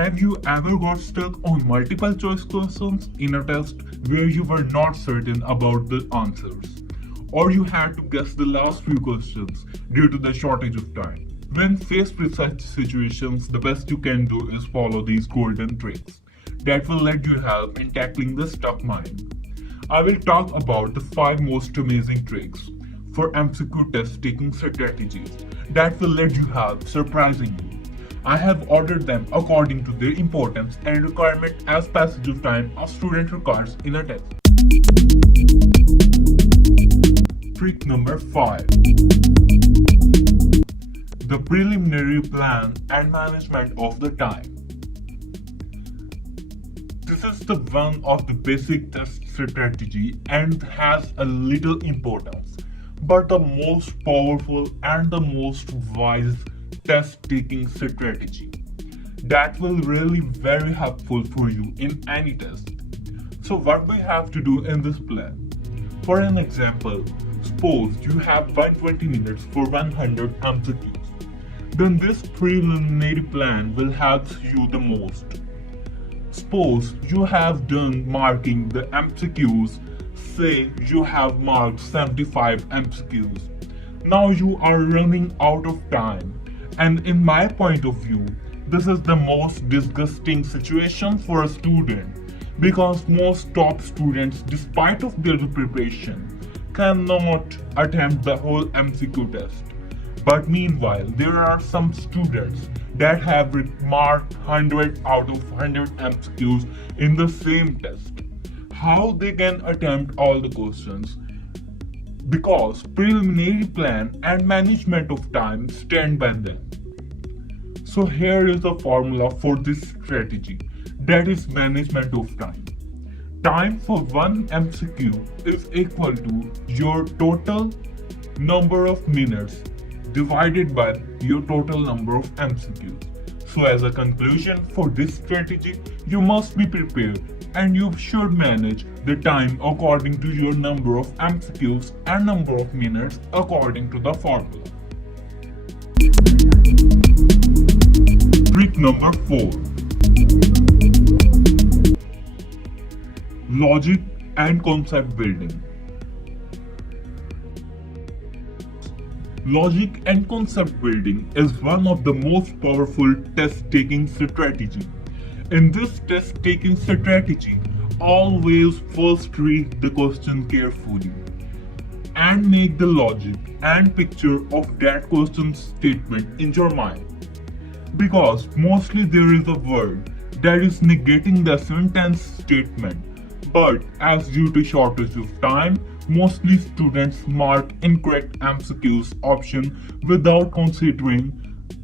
Have you ever got stuck on multiple choice questions in a test where you were not certain about the answers? Or you had to guess the last few questions due to the shortage of time? When faced with such situations, the best you can do is follow these golden tricks that will let you help in tackling the stuck mind. I will talk about the 5 most amazing tricks for MCQ test taking strategies that will let you help surprisingly. I have ordered them according to their importance and requirement as passage of time a student requires in a test. Trick number 5. The preliminary plan and management of the time. This is the one of the basic test strategy and has a little importance, but the most powerful and the most wise test taking strategy that will really very helpful for you in any test. So what we have to do in this plan? For an example, suppose you have 120 minutes for 100 MCQs. Then this preliminary plan will help you the most. Suppose you have done marking the MCQs, say you have marked 75 MCQs. Now you are running out of time. And in my point of view, this is the most disgusting situation for a student because most top students, despite of their preparation, cannot attempt the whole MCQ test. But meanwhile, there are some students that have marked 100 out of 100 MCQs in the same test. How they can attempt all the questions? Because preliminary plan and management of time stand by them. So here is the formula for this strategy, that is management of time. Time for one MCQ is equal to your total number of minutes divided by your total number of MCQs. So as a conclusion for this strategy, you must be prepared and you should manage the time according to your number of MCQs and number of minutes according to the formula. Trick number 4. Logic and concept building. Logic and concept building is one of the most powerful test-taking strategy. In this test-taking strategy, always first read the question carefully and make the logic and picture of that question statement in your mind. Because mostly there is a word that is negating the sentence statement, but as due to shortage of time, mostly students mark incorrect MCQs option without considering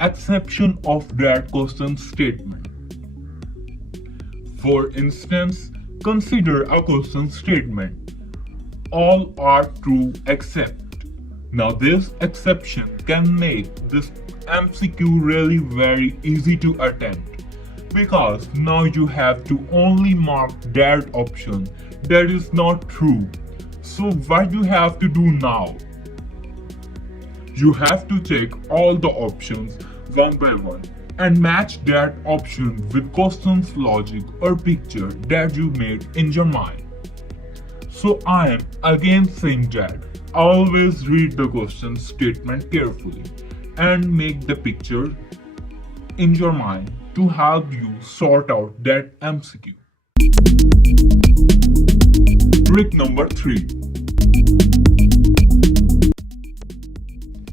exception of that question statement. For instance, consider a question statement. All are true except. Now this exception can make this MCQ really very easy to attempt because now you have to only mark that option that is not true. So what you have to do now? You have to check all the options one by one and match that option with question's logic or picture that you made in your mind. So I am again saying that always read the question statement carefully and make the picture in your mind to help you sort out that MCQ. Trick number 3.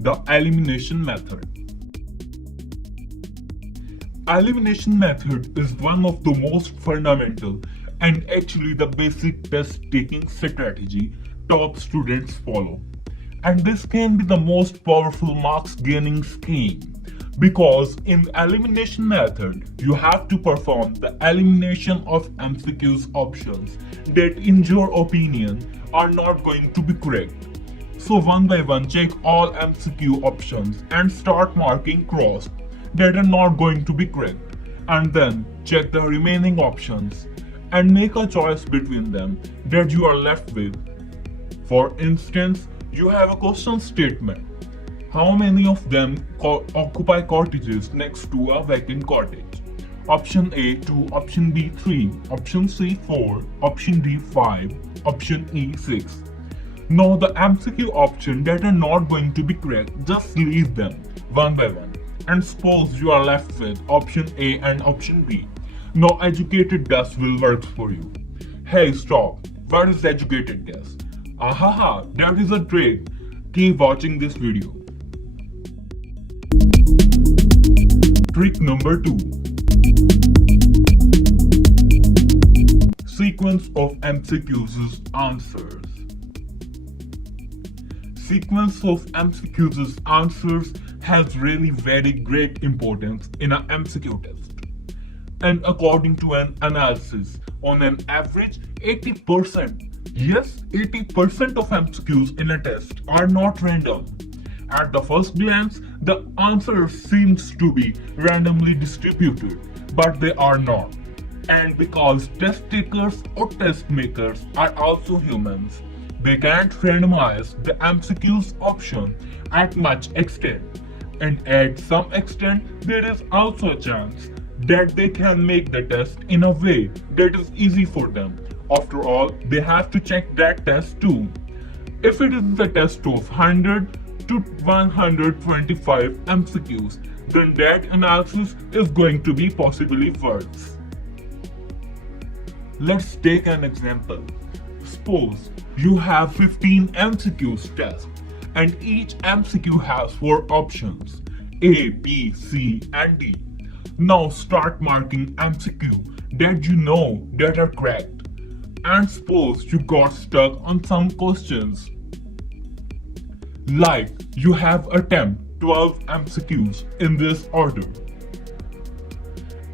The elimination method. Elimination method is one of the most fundamental and actually the basic test taking strategy top students follow. And this can be the most powerful marks gaining scheme because in elimination method you have to perform the elimination of MCQ's options that in your opinion are not going to be correct. So one by one check all MCQ options and start marking cross that are not going to be correct, and then check the remaining options and make a choice between them that you are left with. For instance, you have a question statement. How many of them occupy cottages next to a vacant cottage? option A 2, option B 3, option C 4, option D 5, option E 6. Now the MCQ option that are not going to be correct, just leave them one by one. And suppose you are left with option A and option B. Now educated guess will work for you. Hey stop, what is educated guess? Ahaha, that is a trick. Keep watching this video. Trick number 2. Sequence of MCQ'S answers. Sequence of MCQ'S answers has really very great importance in an MCQ test. And according to an analysis, on an average 80%, yes, 80% of MCQs in a test are not random. At the first glance, the answer seems to be randomly distributed, but they are not. And because test takers or test makers are also humans, they can't randomize the MCQs option at much extent. And at some extent, there is also a chance that they can make the test in a way that is easy for them. After all, they have to check that test too. If it is a test of 100 to 125 MCQs, then that analysis is going to be possibly worse. Let's take an example. Suppose you have 15 MCQs test and each MCQ has 4 options A, B, C and D. Now start marking MCQ that you know that are correct. And suppose you got stuck on some questions. Like you have attempt 12 MCQs in this order.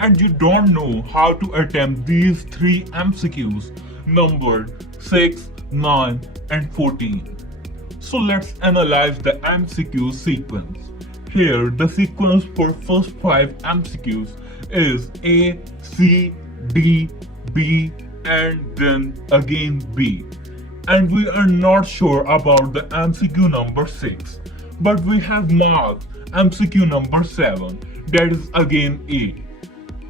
And you don't know how to attempt these 3 MCQs numbered 6, 9 and 14. So let's analyze the MCQ sequence. Here the sequence for first 5 MCQs is A, C, D, B and then again B. And we are not sure about the MCQ number 6, but we have marked MCQ number 7, that is again A.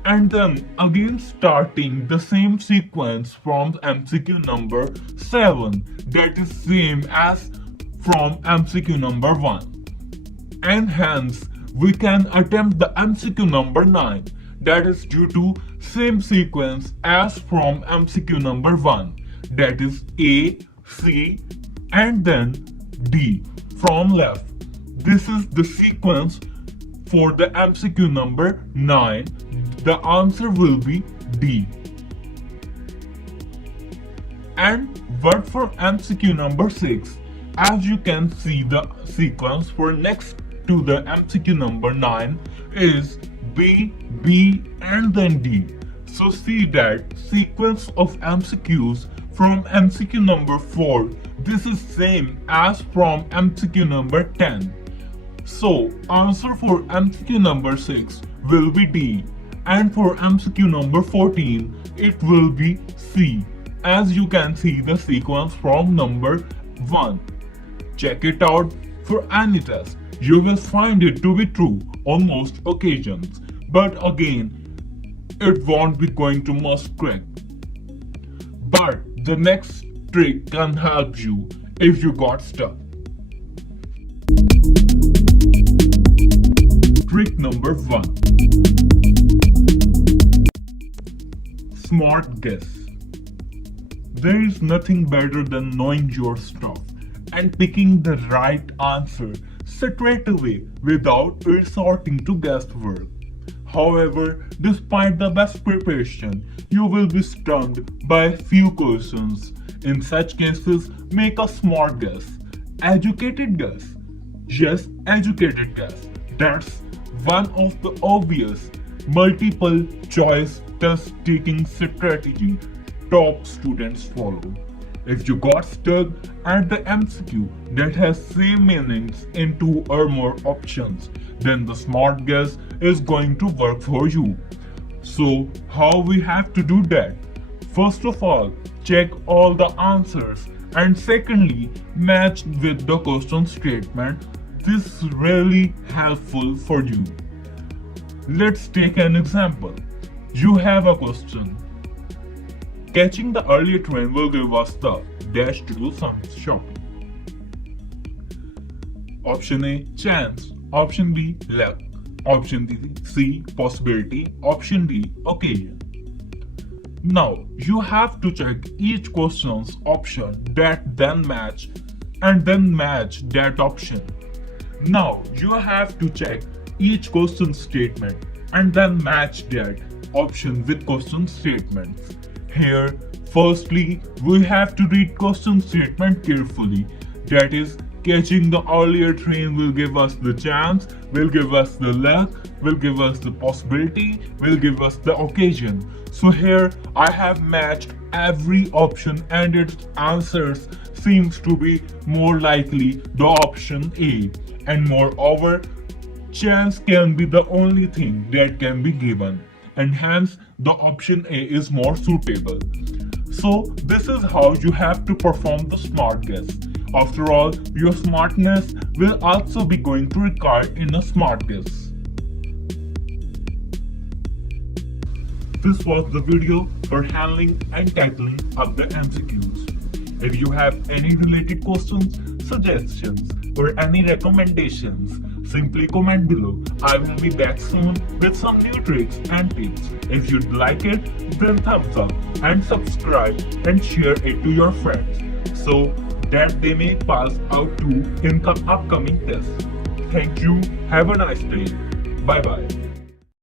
And then again starting the same sequence from MCQ number 7, that is same as from MCQ number 1. And hence we can attempt the MCQ number 9, that is due to same sequence as from MCQ number 1, that is A, C and then D from left. This is the sequence for the MCQ number 9. The answer will be D. And what for MCQ number 6? As you can see, the sequence for next to the MCQ number 9 is B, B and then D. So see that sequence of MCQs from MCQ number 4, this is same as from MCQ number 10. So answer for MCQ number 6 will be D, and for MCQ number 14 it will be C, as you can see the sequence from number 1. Check it out for any test. You will find it to be true on most occasions, but again it won't be going to most correct. But the next trick can help you if you got stuck. Trick number 1. Smart guess. There is nothing better than knowing your stuff and picking the right answer straight away without resorting to guesswork. However, despite the best preparation, you will be stumped by a few questions. In such cases, make a smart guess. Educated guess. Yes, educated guess. That's one of the obvious multiple choice test taking strategy top students follow. If you got stuck at the MCQ that has same meanings in 2 or more options, then the smart guess is going to work for you. So how we have to do that? First of all, check all the answers, and secondly, match with the question statement. This is really helpful for you. Let's take an example. you have a question. Catching the earlier train will give us the dash to do some shopping. Option A, chance. Option B, luck. Option C, possibility. Option D, occasion. Now, you have to check each question's option that then match and then match that option. Now, you have to check each question statement and then match that option with question statements. Here, firstly, we have to read question statement carefully. That is, catching the earlier train will give us the chance, will give us the luck, will give us the possibility, will give us the occasion. So here I have matched every option and its answers seems to be more likely the option A. And moreover, chance can be the only thing that can be given, and hence the option A is more suitable. So this is how you have to perform the smart guess. After all, your smartness will also be going to require in a smart guess. This was the video for handling and tackling of the MCQs. If you have any related questions, suggestions, or any recommendations, simply comment below. I will be back soon with some new tricks and tips. If you'd like it, then thumbs up and subscribe and share it to your friends so that they may pass out to in the upcoming tests. Thank you. Have a nice day. Bye bye.